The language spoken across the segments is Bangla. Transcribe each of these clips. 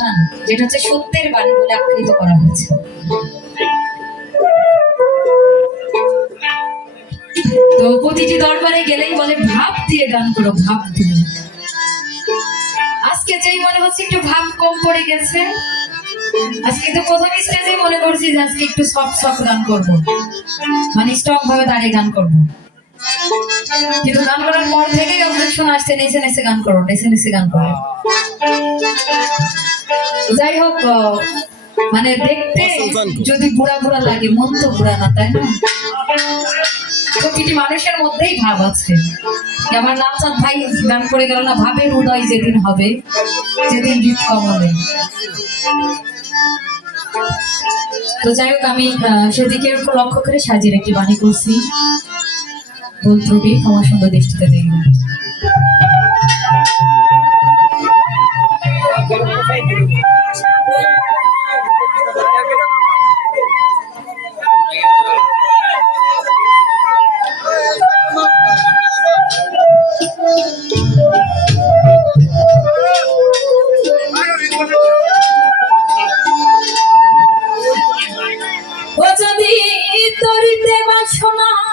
উঠান যেটা হচ্ছে সত্যের বাণী বলে আখ্যায়িত করা হয়েছে। তো প্রতিটি দরবারে গেলেই বলে, ভাব দিয়ে গান করো, ভাব দিয়ে। আজকে যেই মনে হচ্ছে একটু ভাব কম পড়ে গেছে, আজকে তো প্রথম স্টেজে মনে করছি যে আজকে একটু সফট সফট গান করব। মানে স্ট্রং ভাবে দাঁড়িয়ে গান করব। কিন্তু গান করার পর থেকে অবজেকশন আসছে, নেচে নেচে গান করো, নেচে নেচে গান করো। যাই হোক মানে দেখতে যদি বুড়া বুড়া লাগে মন তো বুড়া না তাই না? প্রতিটি মানুষের মধ্যেই ভাব আছে। আমার নামচাঁদ ভাই গান করে গেল না ভাবের উদয় যেদিন হবে যেদিন গীত কমলে। তো যাই হোক আমি সেদিকে লক্ষ্য করে সাজিয়ে একটি বাণী করছি ভুল ত্রুটি ক্ষমা সুন্দর দৃষ্টিতে দেখবেন। যদি তরিতে বাসনা থাকে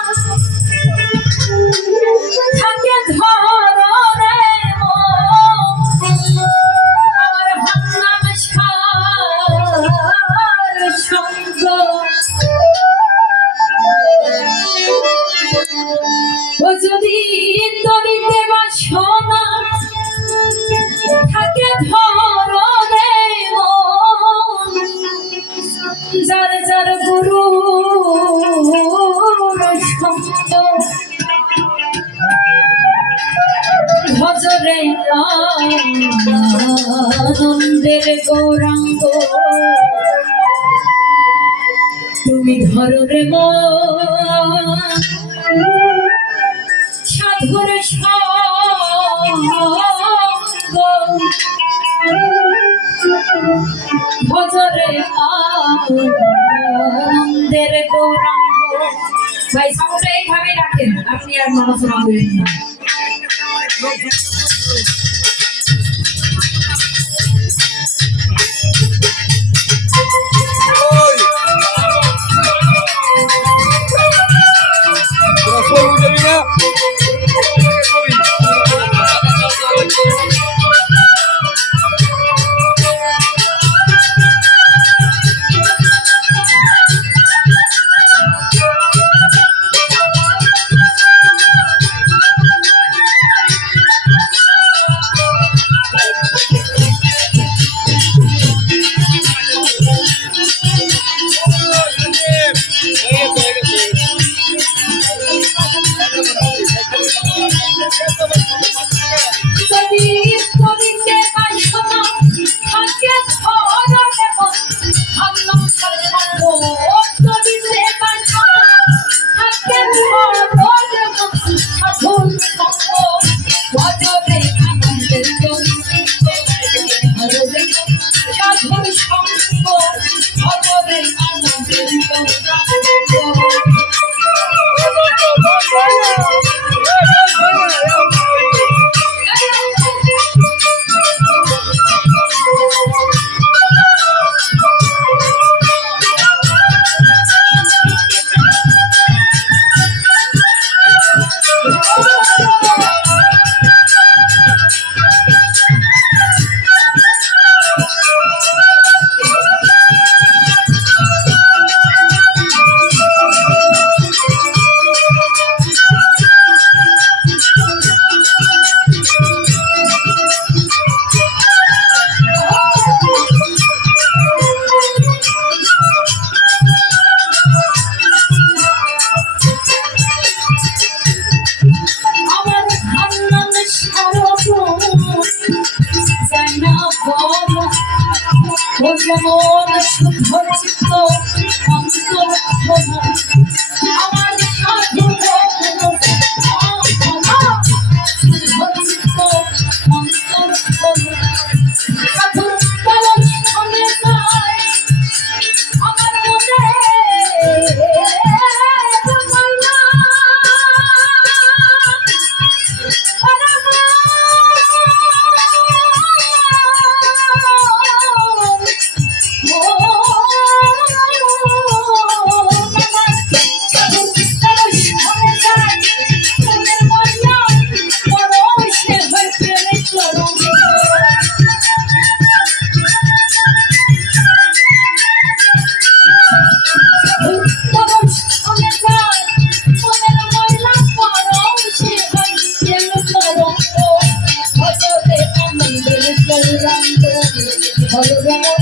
আনন্দের গৌরাঙ্গ। তুমি ধরো রে সাধুর ভজরে আনন্দের গৌরাঙ্গ। ভাই সাউন্ডটা এইভাবে রাখেন। আপনি আর নড়াচড়া করেন না। No, যেমন সাধুর